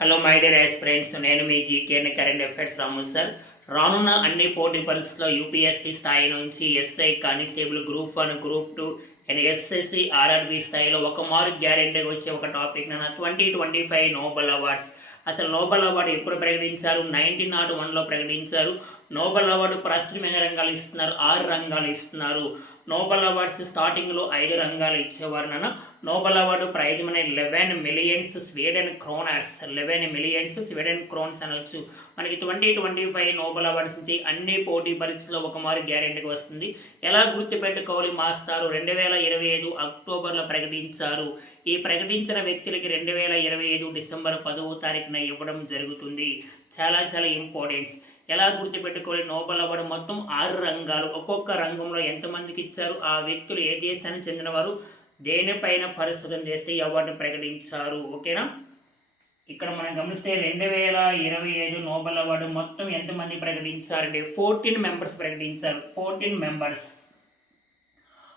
Hello my dear S friends నేను మీ GKN current affairs Ramu sir రానున్న అన్ని పోటీ పరీక్షలో యూపీఎస్సీ స్థాయి నుంచి SI constable group one group two and SSC RRB స్థాయిలో ఒక మార్క్ గ్యారెంటీగా వచ్చే ఒక టాపిక్ నా twenty twenty five Nobel awards అసలు నోబెల్ అవార్డు ఎప్పుడు ప్రకటించారు? నైన్టీన్ నాట్ వన్లో ప్రకటించారు. నోబెల్ అవార్డు ప్రస్తుతమైన రంగాలు ఇస్తున్నారు? ఆరు రంగాలు ఇస్తున్నారు. నోబెల్ అవార్డ్స్ స్టార్టింగ్లో ఐదు రంగాలు ఇచ్చేవారు నాన్న. Nobel award prize money eleven millions Sweden kroners eleven millions Sweden krones అనొచ్చు. మనకి twenty twenty five Nobel awards నుంచి అన్ని పోటీ పరీక్షలో ఒక మారు గ్యారెంటీకి వస్తుంది. ఎలా గుర్తుపెట్టుకోవాలి మాస్తారు రెండు వేల ఇరవై ఐదు అక్టోబర్లో ప్రకటించారు. ఈ ప్రకటించిన వ్యక్తులకి రెండు వేల ఇరవై ఐదు డిసెంబర్ పదవ తారీఖున ఇవ్వడం జరుగుతుంది. చాలా చాలా ఇంపార్టెంట్స్ ఎలా గుర్తుపెట్టుకోవాలి? నోబెల్ అవార్డు మొత్తం ఆరు రంగాలు. ఒక్కొక్క రంగంలో ఎంతమందికి ఇచ్చారు? ఆ వ్యక్తులు ఏ దేశానికి చెందినవారు? దేనిపైన పరిశోధన చేస్తే ఈ అవార్డును ప్రకటించారు? ఓకేనా? ఇక్కడ మనం గమనిస్తే రెండు వేల ఇరవై ఐదు నోబెల్ అవార్డు మొత్తం ఎంతమంది ప్రకటించారంటే ఫోర్టీన్ మెంబర్స్ ప్రకటించారు. Fourteen members.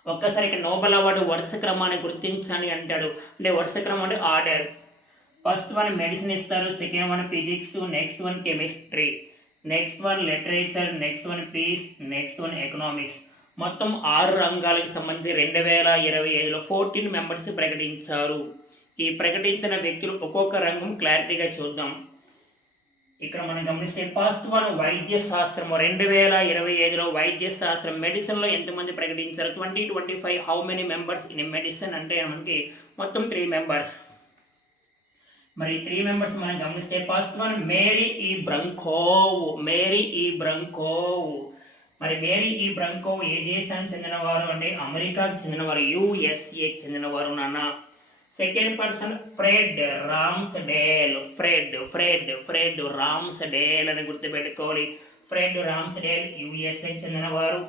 ఒక్కసారికి నోబెల్ అవార్డు వరుస క్రమాన్ని గుర్తించండి అంటాడు. అంటే వరుస క్రమం అంటే ఆర్డర్. ఫస్ట్ వన్ మెడిసిన్ ఇస్తారు second one physics next one chemistry next one literature next one peace next one economics. మొత్తం ఆరు రంగాలకు సంబంధించి రెండు వేల ఇరవై ఐదులో ఫోర్టీన్ మెంబర్స్ ప్రకటించారు. ఈ ప్రకటించిన వ్యక్తులు ఒక్కొక్క రంగం క్లారిటీగా చూద్దాం. ఇక్కడ మనం గమనిస్తే ఫస్ట్ వన్ వైద్య శాస్త్రం రెండు వేల ఇరవై ఐదులో వైద్య శాస్త్రం మెడిసిన్లో ఎంతమంది ప్రకటించారు? Twenty twenty five how many members in medicine అంటే మనకి మొత్తం త్రీ మెంబర్స్ మరి త్రీ మెంబర్స్ మనం గమనిస్తే ఫస్ట్ వన్ మేరీ ఈ బ్రంకోవ్ మేరీ ఈ బ్రంకోవ్ మరి మేరీ ఈ బ్రంకో ఏ దేశానికి చెందినవారు అంటే అమెరికాకు చెందినవారు యుఎస్ఏకి చెందినవారు నాన్న. Second person Fred Ramsdell Fred Fred Fred Ramsdell అని గుర్తుపెట్టుకోవాలి. ఫ్రెడ్ రామ్స్ డేల్ యుఎస్ఏ చెందినవారు.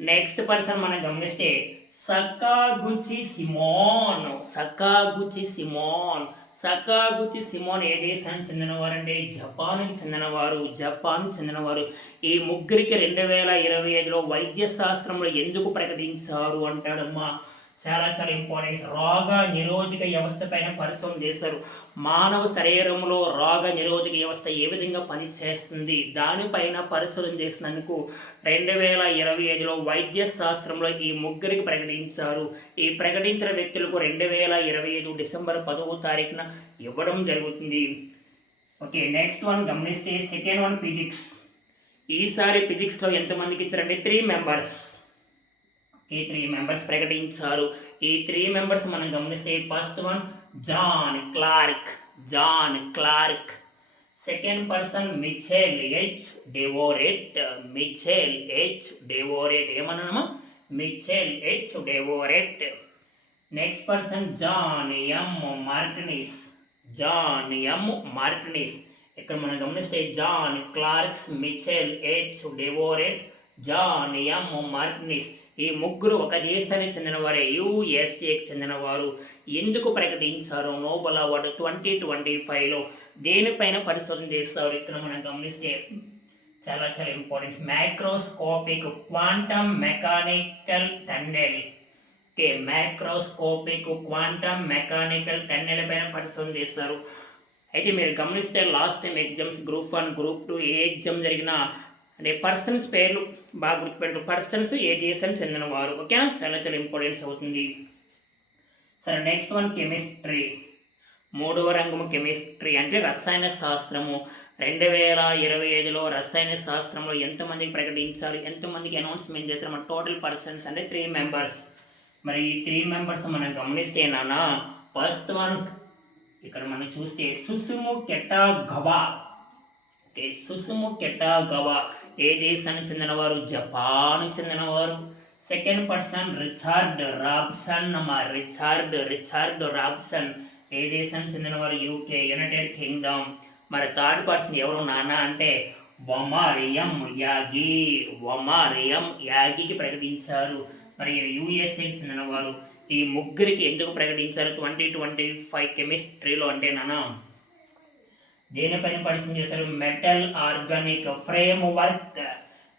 నెక్స్ట్ పర్సన్ మనం గమనిస్తే Sakaguchi Shimon. Sakaguchi Shimon. Sakaguchi Shimon ఏ దేశానికి చెందినవారంటే జపాన్కి చెందినవారు జపాన్ చెందినవారు. ఈ ముగ్గురికి రెండు వేల ఇరవై ఐదులో వైద్య శాస్త్రంలో ఎందుకు ప్రకటించారు అంటాడమ్మా చాలా చాలా ఇంపార్టెంట్ రోగ నిరోధక వ్యవస్థ పైన పరిశ్రమ చేశారు. మానవ శరీరంలో రోగ నిరోధక వ్యవస్థ ఏ విధంగా పనిచేస్తుంది? దానిపైన పరిశోధన చేసినందుకు రెండు వేల ఇరవై ఐదులో వైద్య శాస్త్రంలో ఈ ముగ్గురికి ప్రకటించారు. ఈ ప్రకటించిన వ్యక్తులకు రెండు వేల ఇరవై ఐదు డిసెంబర్ పదవ తారీఖున ఇవ్వడం జరుగుతుంది. ఓకే నెక్స్ట్ వన్ గమనిస్తే సెకండ్ వన్ ఫిజిక్స్ ఈసారి ఫిజిక్స్లో ఎంతమందికి ఇచ్చారంటే త్రీ మెంబర్స్ ఈ త్రీ మెంబర్స్ ప్రకటించారు. ఈ త్రీ మెంబర్స్ మనం గమనిస్తే first one John Clarke John Clarke second person Michel H Devoret Michel H Devoret ఏమన్నామా Michel H Devoret next person John M Martinis John M Martinis ఇక్కడ మనం గమనిస్తే John Clarke's Michel H Devoret John M Martinis ఈ ముగ్గురు ఒక దేశానికి చెందినవారే యుఎస్ఏకి చెందినవారు. ఎందుకు ప్రకటించారు నోబెల్ అవార్డు ట్వంటీ ట్వంటీ ఫైవ్లో దేనిపైన పరిశోధన చేస్తారు? ఇక్కడ మనం గమనిస్తే చాలా చాలా important. Microscopic quantum mechanical tunnel. Okay microscopic quantum mechanical tunnel పైన పరిశోధన చేస్తారు. అయితే మీరు గమనిస్తే last time exams group one group two ఏ ఎగ్జామ్ జరిగినా అంటే పర్సన్స్ పేర్లు బాగా గుర్తుపెట్టు పర్సన్స్ ఏ దేశం చెందినవారు. ఓకేనా చాలా చాలా ఇంపార్టెన్స్ అవుతుంది. సరే నెక్స్ట్ వన్ కెమిస్ట్రీ మూడవ రంగము కెమిస్ట్రీ అంటే రసాయన శాస్త్రము. రెండు వేల ఇరవై ఐదులో రసాయన శాస్త్రంలో ఎంతమందికి ప్రకటించారు? ఎంతమందికి అనౌన్స్మెంట్ చేశారు? మన టోటల్ పర్సన్స్ అంటే త్రీ మెంబర్స్ మరి ఈ త్రీ మెంబర్స్ మనం గమనిస్తే నాన్న ఫస్ట్ వన్ ఇక్కడ మనం చూస్తే సుసుము కెటా గవా ఓకే సుసుము కెటా గవా ఏ దేశానికి చెందినవారు? జపాన్ చెందినవారు. Second person Richard Robson. మా రిచార్డ్ రిచార్డ్ రాబ్సన్. ఏ దేశానికి చెందినవారు? UK United Kingdom. మరి థర్డ్ పర్సన్ ఎవరు? నాన్న అంటే వమారియం యాగి. వమారియం యాగికి ప్రకటించారు. మరి యూఎస్ఏకి చెందినవారు. ఈ ముగ్గురికి ఎందుకు ప్రకటించారు? ట్వంటీ ట్వంటీ ఫైవ్ కెమిస్ట్రీలో అంటే నాన్న దేనిపైన పరిచయం చేశారు? Metal organic framework.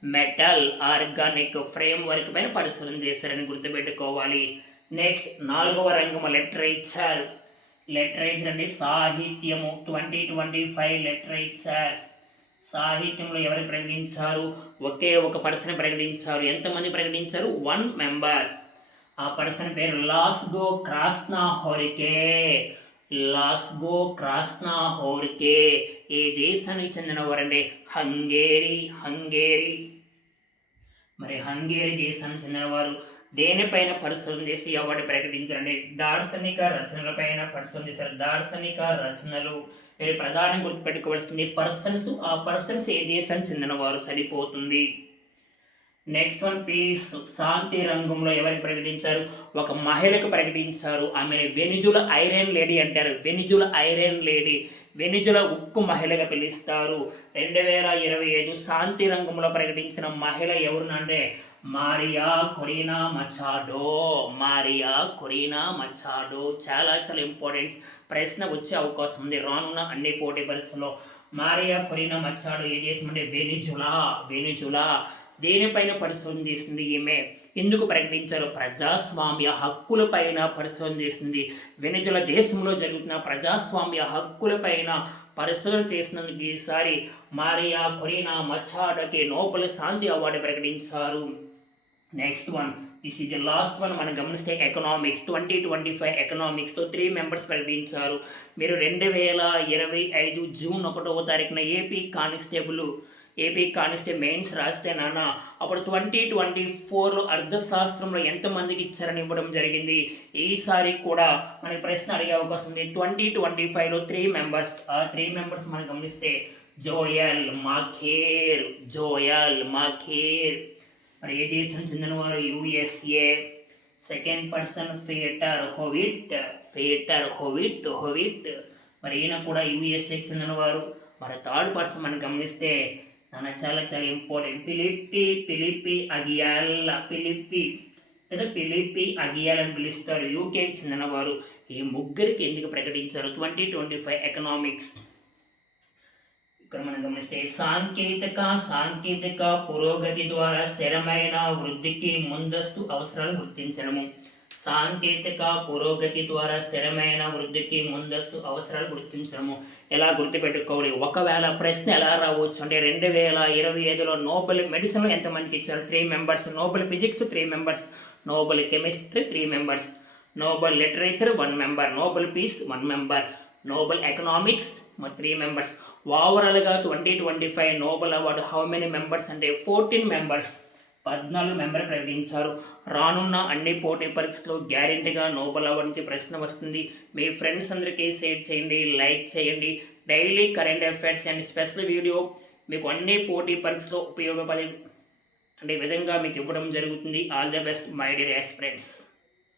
Metal organic framework పైన పరిశోధన చేశారని గుర్తుపెట్టుకోవాలి. నెక్స్ట్ నాలుగవ రంగము లిటరేచర్. లిటరేచర్ అండి సాహిత్యము. Twenty twenty five literature. సాహిత్యంలో ఎవరు ప్రకటించారు? ఒకే ఒక పర్సన్ ప్రకటించారు. ఎంతమంది ప్రకటించారు? One member. ఆ పర్సన్ పేరు లాస్గో క్రాస్నా హోరికే లాస్గో క్రాస్నా హోర్కే ఏ దేశానికి చెందినవారండి హంగేరి హంగేరి. మరి హంగేరి దేశానికి చెందినవారు దేనిపైన పరిశోధన చేసి అవార్డు ప్రకటించారండి దార్శనిక రచనలపైన పరిశోధన చేశారు. దార్శనిక రచనలు మీరు ప్రధానంగా గుర్తుపెట్టుకోవాల్సింది పర్సన్స్. ఆ పర్సన్స్ ఏ దేశానికి చెందినవారు? సరిపోతుంది. నెక్స్ట్ వన్ పీస్ శాంతి రంగంలో ఎవరికి ప్రకటించారు? ఒక మహిళకు ప్రకటించారు. ఆమె వెనిజుల ఐరన్ లేడీ అంటారు. వెనిజుల ఐరన్ లేడీ వెనిజుల ఉక్కు మహిళగా పిలుస్తారు. రెండు వేల ఇరవై ఐదు శాంతి రంగంలో ప్రకటించిన మహిళ ఎవరునంటే Maria Corina Machado. Maria Corina Machado. చాలా చాలా ఇంపార్టెంట్ ప్రశ్న వచ్చే అవకాశం ఉంది. రానున్న అన్ని పోటీ పరీక్షలో మారియా కొరీనా మచాడో ఏ దేశం అంటే వెనిజులా వెనిజులా దేనిపైన పరిశోధన చేసింది ఈమె? ఎందుకు ప్రకటించారు? ప్రజాస్వామ్య హక్కులపైన పరిశోధన చేసింది. వెనుజల దేశంలో జరుగుతున్న ప్రజాస్వామ్య హక్కులపైన పరిశోధన చేసినందుకు ఈసారి మారియా కొరీనా మచ్చాడకి నోబెల్ శాంతి అవార్డు ప్రకటించారు. Next one this is last one మనం గమనిస్తే ఎకనామిక్స్ ట్వంటీ ట్వంటీ ఫైవ్ ఎకనామిక్స్తో త్రీ మెంబర్స్ ప్రకటించారు. మీరు రెండు వేల ఇరవై ఐదు జూన్ ఒకటవ తారీఖున ఏపీ కానిస్టేబుల్ ఏపీ కానిస్తే మెయిన్స్ రాస్తే నాన్న. అప్పుడు ట్వంటీ ట్వంటీ ఫోర్లో అర్థశాస్త్రంలో ఎంతమందికి ఇచ్చారని ఇవ్వడం జరిగింది? ఈసారి కూడా మనకి ప్రశ్న అడిగే అవకాశం ఉంది. ట్వంటీ ట్వంటీ ఫైవ్లో త్రీ మెంబర్స్ ఆ త్రీ మెంబర్స్ మనం గమనిస్తే జోయల్ మాఖేర్ జోయల్ మాఖేర్. మరి ఏ దేశం చెందినవారు? USA second person Peter Howitt Peter Howitt Howitt మరి ఈయన కూడా యుఎస్ఏకి చెందినవారు. మరి థర్డ్ పర్సన్ మనం గమనిస్తే నాన్న చాలా చాలా ఇంపార్టెంట్ పిలిపి పిలిపి అగియాల పిలిపి. లేదా పిలిపి అగియాలని పిలుస్తారు. యూకే చెందినవారు ఈ ముగ్గురికి ఎందుకు ప్రకటించారు? ట్వంటీ ట్వంటీ ఫైవ్ ఎకనామిక్స్ ఇక్కడ మనం గమనిస్తే సాంకేతిక సాంకేతిక పురోగతి ద్వారా స్థిరమైన వృద్ధికి ముందస్తు అవసరాలు గుర్తించడము. సాంకేతిక పురోగతి ద్వారా స్థిరమైన వృద్ధికి ముందస్తు అవసరాలు గుర్తించడము. ఎలా గుర్తుపెట్టుకోవాలి? ఒకవేళ ప్రశ్న ఎలా రావచ్చు? అంటే రెండు వేల ఇరవై ఐదులో నోబెల్ మెడిసిన్ ఎంతమందికి ఇచ్చారు? Three members Nobel physics three members Nobel chemistry three members Nobel literature one member Nobel peace one member Nobel economics three members. ఓవరాల్గా twenty twenty five Nobel award how many members అంటే fourteen members. పద్నాలుగు member ప్రకటించారు. రానున్న అన్ని పోటీ పరీక్షలు గ్యారెంటీగా Nobel award నుంచి ప్రశ్న వస్తుంది. మీ ఫ్రెండ్స్ అందరికీ షేర్ చేయండి లైక్ చేయండి. Daily current affairs and special video మీకు అన్ని పోటీ పరీక్షలో ఉపయోగపడే అంటే విధంగా మీకు ఇవ్వడం జరుగుతుంది. All the best my dear friends.